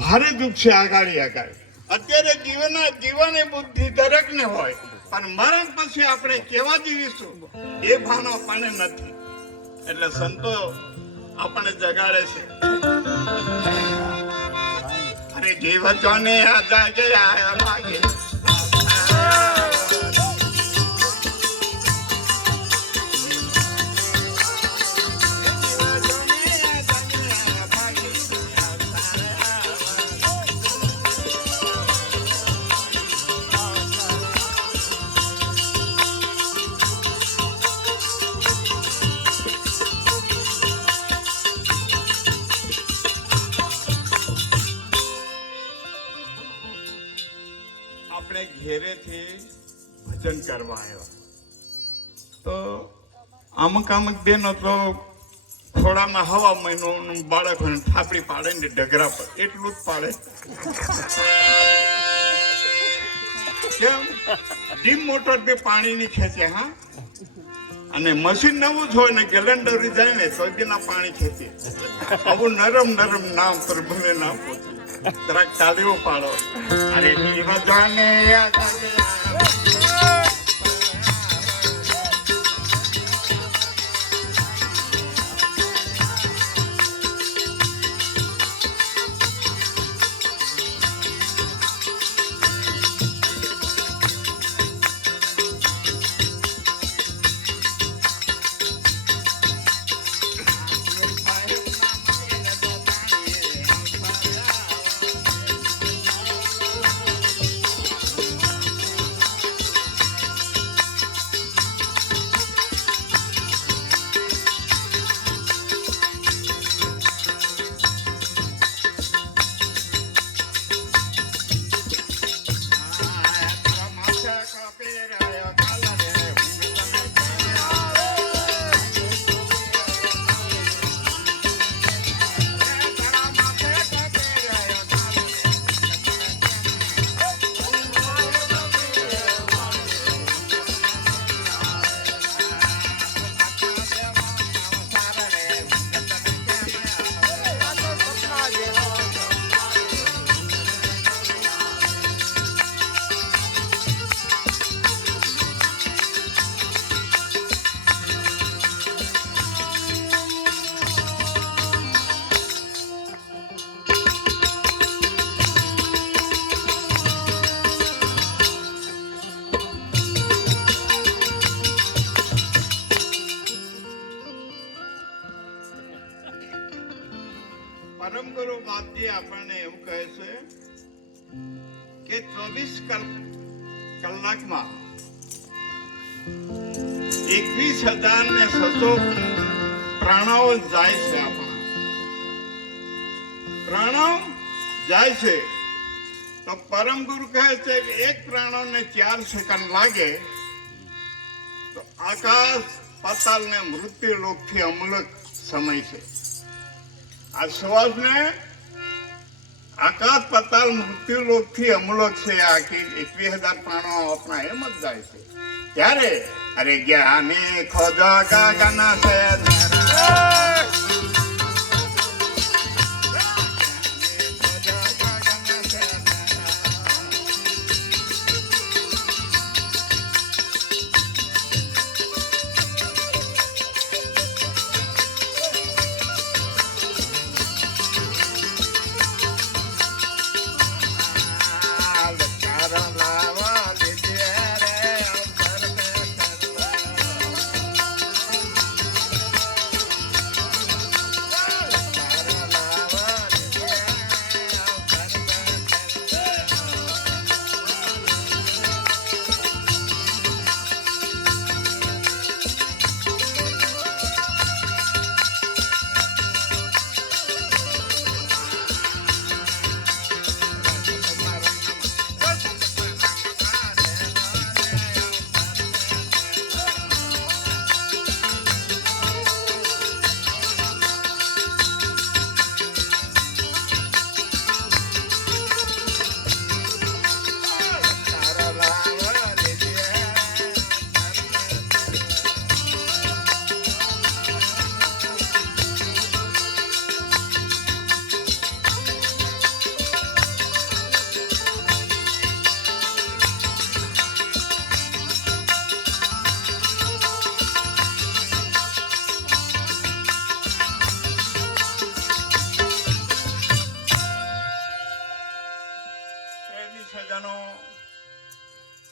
ભારે દુઃખ છે આગાડી આગાડી. અત્યારે જીવન એ બુદ્ધિ દરેકને હોય, પણ મરણ પછી આપણે કેવા જીવીશું એ ભાનો આપણને નથી. એટલે સંતો આપણે જગાડે છે. અરે જીવતોને આ જાગે આ ભજન કરવા આવ્યા. તો અમુક અમુક બેનો તો ખોડામાં હવા મહિનો બાળક હોય ને થાપડી પાડે ને ડગરા પર. એટલું જ પાડે. ડીમ મોટરથી પાણીની ખેંચે, હા? અને મશીન નવું જ હોય ને ગેલેન્ડર જાય ને તો ના પાણી ખેંચે. આવું નરમ નરમ નામ પર ભલે ના પહોંચે જરાક તાલીઓ પાડો. અરે જાને કલાકમાં એકવીસ હજાર ને છસો પ્રાણો જાય છે આપણા પ્રાણો જાય છે તો પરમ ગુરુ કહે છે કે એક પ્રાણો ને ચાર સેકન્ડ લાગે તો આકાશ પાતાલ ને મૃત્યુ લોકથી અમુલક સમય છે આ શ્વાસને આકાશ પાતાલથી અમુલક છે આ કે એકવીસ હજાર પ્રાણો આપણા એમ જ જાય છે. ત્યારે અરે જ્ઞાની ખોદ ગાના છે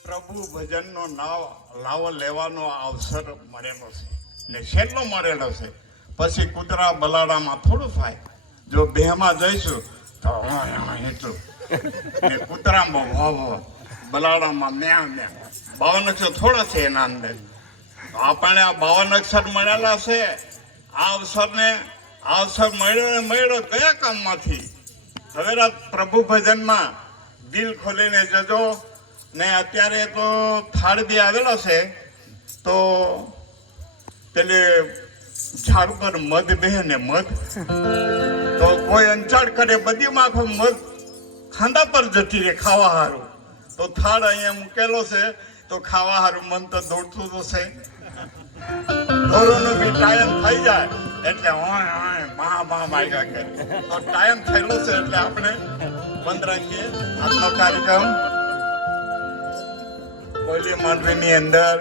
પ્રભુ ભજનનો નાવ લાવો લેવાનો અવસર મળેલો છે ને છેલ્લો મળેલો છે. પછી કૂતરા બલાડામાં થોડું થાય. જો બેમાં જઈશું તો હા, હા, એટલું. ને કૂતરામાં વાહ બલાડામાં મ્યા મ્યા. બાવન અક્ષર થોડા છે એના અંદર. આપણને આ બાવન અક્ષર મળેલા છે. આ અવસરને આ અવસર મળ્યો ને મળ્યો કયા કામમાંથી? હવે પ્રભુ ભજનમાં દિલ ખોલીને જજો. ને અત્યારે તો થાળ બી આવેલો છે, તો પેલે ઝાડ પર મધ બે ને મધ. તો કોઈ અંચાડ કરે, બધી માખો મધ ખાંડા પર જતી રહે, ખાવા હારું. તો થાળ અહીંયા મૂકેલો છે, તો ખાવા હારું, મન તો દોડતું તો છે. ઢોરોનું બી ટાયમ થઈ જાય, એટલે ઓય ઓય, મા મા માગ્યા કરે. તો ટાઈમ થયેલો છે, એટલે આપણે બંધ રાખીએ. આજનો કાર્યક્રમ કોયલી માંડવીની અંદર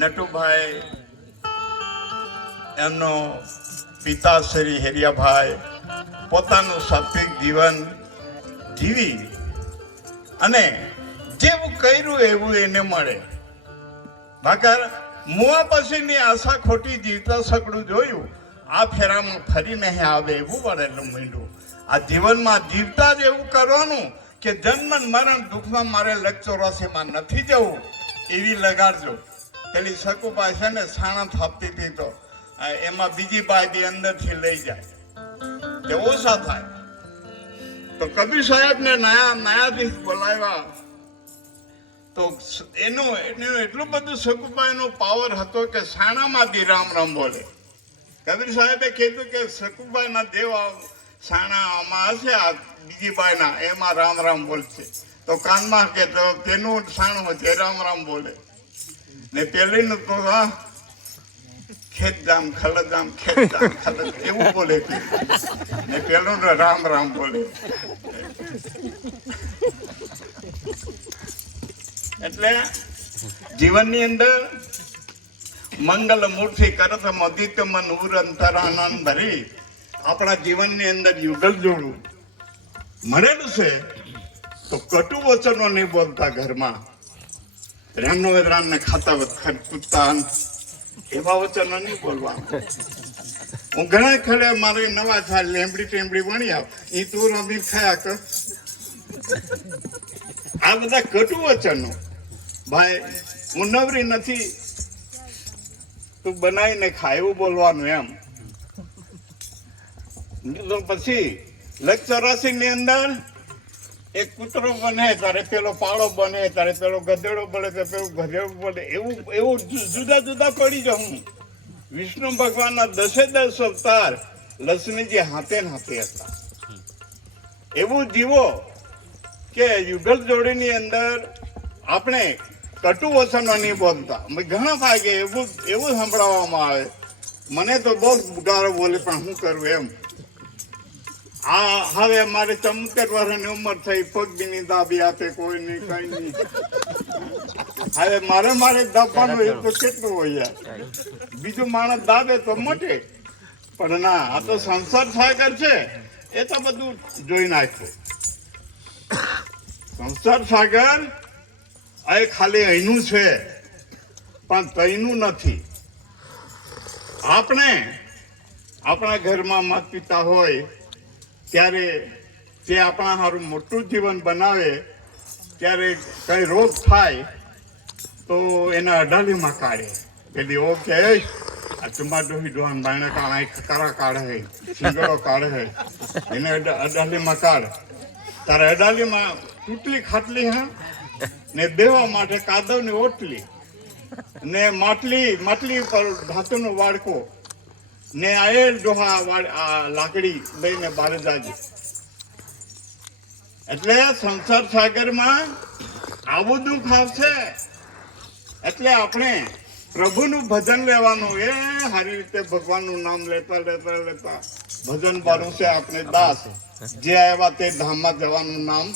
નટુભાઈ, એમનો પિતા શ્રી હેરિયાભાઈ, પોતાનું સાત્વિક જીવન જીવી અને જેવું કર્યું એવું એને મળે. ભાગર મુવા પછીની આશા ખોટી જીવતા સકડું જોયું, આ ફેરામાં ફરી નહીં આવે એવું વળેલું મીંડું આ જીવનમાં જીવતા જ એવું કરવાનું કે જન્મ મરણ દુઃખમાં મારે લક્ષોરાશીમાં નથી જવું, એવી લગાડજો પેલી સકુબાઈ છે ને સાણા થાપતી હતી તો એમાં બીજી બાઈ બી અંદરથી લઈ જાય. તે ઓછા થાય. તો કબીર સાહેબને નયા ન્યાયાધીશ બોલાવ્યા. તો એનું એનું એટલું બધું સકુબાઈનો પાવર હતો કે સાણામાંથી રામ રામ બોલે. કબીર સાહેબે કીધું કે સકુબાઈના દેવ સાણામાં હશે, આ બીજી બાયના, એમાં રામ રામ બોલશે તો કાનમાં કે તો તેનું સાણું છે રામ રામ બોલે. ને પેલીનું તો આ ખેત જામ ખલત જામ ખેત જામ ખલત એવું બોલે ને પેલું રામ રામ બોલે એટલે જીવનની અંદર મંગલ મૂર્તિ કરત મદિત મન ઉર અંતર આનંદ ભરી આપણા જીવનની અંદર યુગલ જોડું મળેલું છે, તો કટુ વચનો નહીં બોલતા ઘરમાં. રામનો રામને ખાતા વખત કૂદતા એવા વચનો નહીં બોલવાના. હું ઘણા ખડે મારે નવા થાય લેમડી ટેમડી વણી આવ. એ તું રમી થયા કર. આ બધા કટુ વચનો. ભાઈ, હું નવરી નથી. તું બનાવીને ખા, એવું બોલવાનું એમ. પછી લક્ષ અંદર એક કૂતરો બને, ત્યારે પેલો પાળો બને, ત્યારે પેલો ગધેડો બને ત્યારે પેલું ગધેડું બને એવું એવું જુદા જુદા પડી જાઉં વિષ્ણુ ભગવાનના દસે દસ અવતાર લક્ષ્મીજી હાથે હાથે હતા. એવું જીવો કે યુગલ જોડીની અંદર આપણે કટુ વચનો નહીં બોલતા. ઘણા ભાગે એવું એવું સંભળાવવામાં આવે. મને તો બહુ ગારો બોલે, પણ હું કરું એમ. આ હવે મારે ચમત્તર વર્ષની ઉંમર થઈ. પગ બી નહીં દાબી આપે કોઈ નહીં કઈ નહીં હવે મારે મારે દાબવાનું એ તો કેટલું હોય યાર. બીજું માણસ દાબે તો મોટે. પણ ના, આ તો સંસાર સાગર છે. એ તો બધું જોઈ નાખ્યું સંસાર સાગર એ ખાલી અહીંનું છે. પણ તઈનું નથી. આપણે, આપણા ઘરમાં માતા પિતા હોય ત્યારે તે આપણા સારું મોટું જીવન બનાવે, ત્યારે કઈ રોગ થાય, તો એને અડાલીમાં કાઢે. પેલી ઓ કે આ તમારા ડોહી ડોહાન બાયણે કાળા ખકારા કાઢે સિંગડો કાઢે એને અડાલીમાં કાઢ. તારે અડાલીમાં તૂટલી ખાટલી હા ને દેવા માટે કાદવની ઓટલી. ને માટલી માટલી પર ધાતુનો વાડકો. ને આયેલ ડોહા લાકડી લઈને બહાર જાજે. એટલે સંસાર સાગરમાં આવું દુઃખ આવશે. એટલે આપણે પ્રભુનું ભજન લેવાનું. એ સારી રીતે ભગવાનનું નામ લેતા લેતા લેતા ભજન બારું છે આપણે દાસ. જે આવ્યા તે ધામમાં જવાનું નામ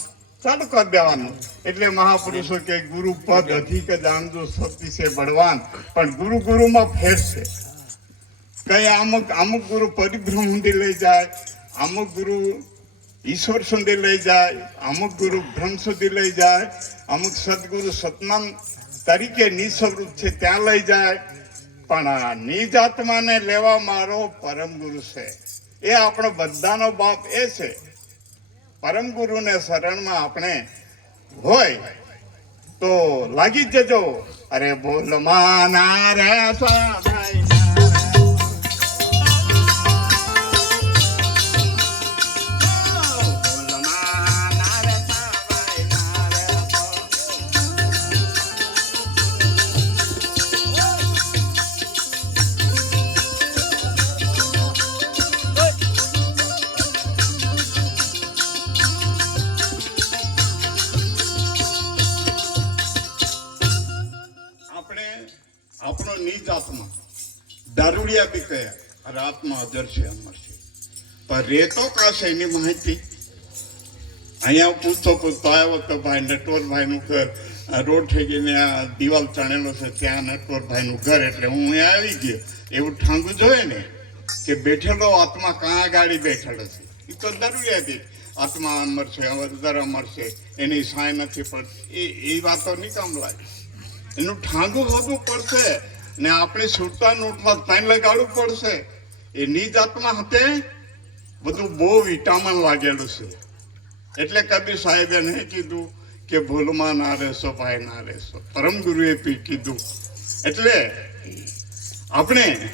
ચાલુ કરી દેવાનું. એટલે મહાપુરુષો કે ગુરુ પદ અધિક જાણજો સતી છે બળવાન પણ ગુરુ ગુરુમાં ફેર છે. કઈ અમુક અમુક ગુરુ પરિભ્રમ સુધી લઈ જાય, અમુક ગુરુ ઈશ્વર સુધી લઈ જાય, અમુક ગુરુ ભ્રમ સુધી લઈ જાય, અમુક સદગુરુ સતનામ તરીકે નિસ્વરૂપ છે, ત્યાં લઈ જાય. પણ આ નિજ આત્માને લેવા મારો પરમ ગુરુ છે. એ આપણો બધાનો બાપ એ છે. પરમ ગુરુને શરણમાં આપણે હોય, તો લાગી જજો. અરે બોલ, માના રે દારૂડિયા ગયા. છે, અમર છે. પણ રેતો કાશે એની માહિતી? અહીંયા પૂછતો પૂછતો આવ્યો તો ભાઈ નટવરભાઈનું ઘર. રોડ થઈ ગઈને આ દિવાલ ચણેલો છે, ત્યાં નટવરભાઈનું ઘર. એટલે હું અહીંયા આવી ગયો. એવું ઠાંગુ જોઈએ ને કે બેઠેલો આત્મા કાં ગાડી બેઠેલો છે? એ તો જરૂરિયાતી આત્મા અમર છે દર અમર છે. એની સાય નથી પડતી. એ એ વાતો નહીં કામ લાગે. એનું ઠાંગું હોવું પડશે. ને આપણે સુરતા નોટમાં તાઈ લગાડવું પડશે. એની જાતમાં હતે બધું બહુ વિટામિન લાગેલું છે. એટલે કબીર સાહેબે નહીં કીધું કે ભૂલમાં ના રહેશો, ભાઈ ના રહેશો. પરમ ગુરુએ પી કીધું. એટલે આપણે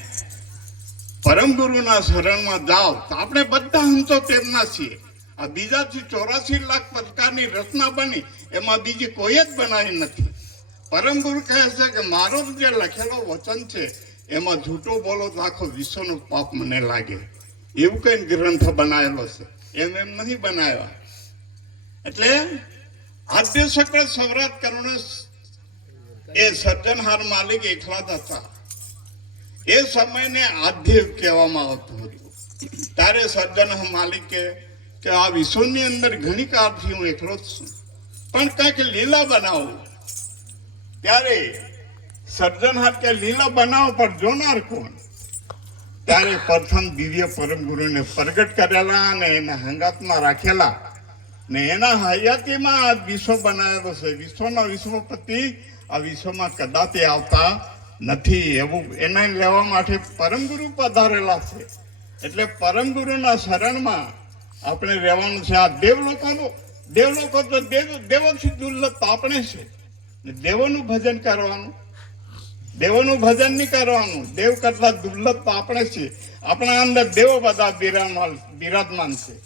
પરમ ગુરુના શરણમાં જાઓ તો આપણે બધા હંતો તેમના છીએ. આ બીજાથી ચોરાસી લાખ પ્રકારની રચના બની. એમાં બીજી કોઈ જ બનાવી નથી. પરમ ગુરુ કહે છે કે મારો જે લખેલો વચન છે, એમાં જૂઠું બોલો તો આખો વિશ્વનો પાપ મને લાગે. એવું કઈ ગ્રંથ બનાવેલો છે. એમ એમ નથી બનાવ્યા. એટલે આદ્ય સકળ સૌરાત કરુણ એ સર્જનહાર માલિક એકલા જ હતા. એ સમયને આદ્ય કહેવામાં આવતું હતું. ત્યારે સર્જન માલિકે કે આ વિશ્વની અંદર ઘણી કાળથી હું એકલો જ છું. પણ કંઈક લીલા બનાવું. ત્યારે સર્જન કે લીલો બનાવ પર જોનાર કોણ? ત્યારે પ્રથમ દિવ્ય પરમ ગુરુને પ્રગટ કરેલા અને એને હંગાતમાં રાખેલા ને એના હયાતીમાં આ વિશ્વ બનાવેલો છે. વિશ્વના વિશ્વપતિ આ વિશ્વમાં કદાચ આવતા નથી એવું એને લેવા માટે પરમ ગુરુ પધારેલા છે. એટલે પરમ ગુરુના શરણમાં આપણે રહેવાનું છે. આ દેવલોકોનો, દેવલોકો તો દેવ, દેવોથી દુર્લભ આપણે છે. દેવોનું ભજન કરવાનું. દેવોનું ભજન નહીં કરવાનું. દેવ કરતા દુર્લભ તો આપણે છીએ. આપણા અંદર દેવો બધા બિરાજમાન બિરાજમાન છે.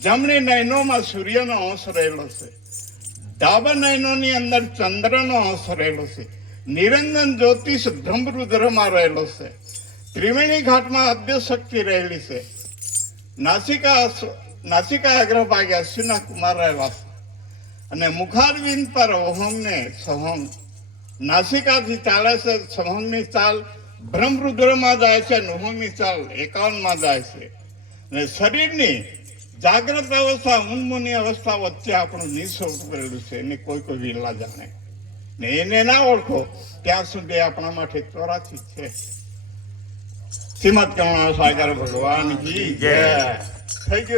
જમણી નયનોમાં સૂર્યનો અંશ રહેલો છે. ડાબા નયનોની અંદર ચંદ્રનો અંશ રહેલો છે. નિરંજન જ્યોતિષ બ્રહ્મરુદ્રમાં રહેલો છે. ત્રિવેણી ઘાટમાં અદ્ય શક્તિ રહેલી છે. નાસિકા નાસિકા અગ્રભાગે અશ્વિના કુમાર રહેલા છે. અને મુખારવિંદ પર ઓહમ ને નાસિકાથી ચાલે છે સહોમની ચાલ બ્રહ્મરુદ્રમાં જાય છે અને ઓહમની ચાલ એકાવનમાં જાય છે. અને શરીરની જાગ્રત અવસ્થા ઉન્મુની અવસ્થા વચ્ચે આપણું નિસ્વરૂપ કરેલું છે એને કોઈ કોઈ વિલા જાણે. ને એને ના ઓળખો ત્યાં સુધી આપણા માટે ચોરાથી છે. શ્રીમદ કરુણા સાગર ભગવાન કી જય. થઈ ગયું.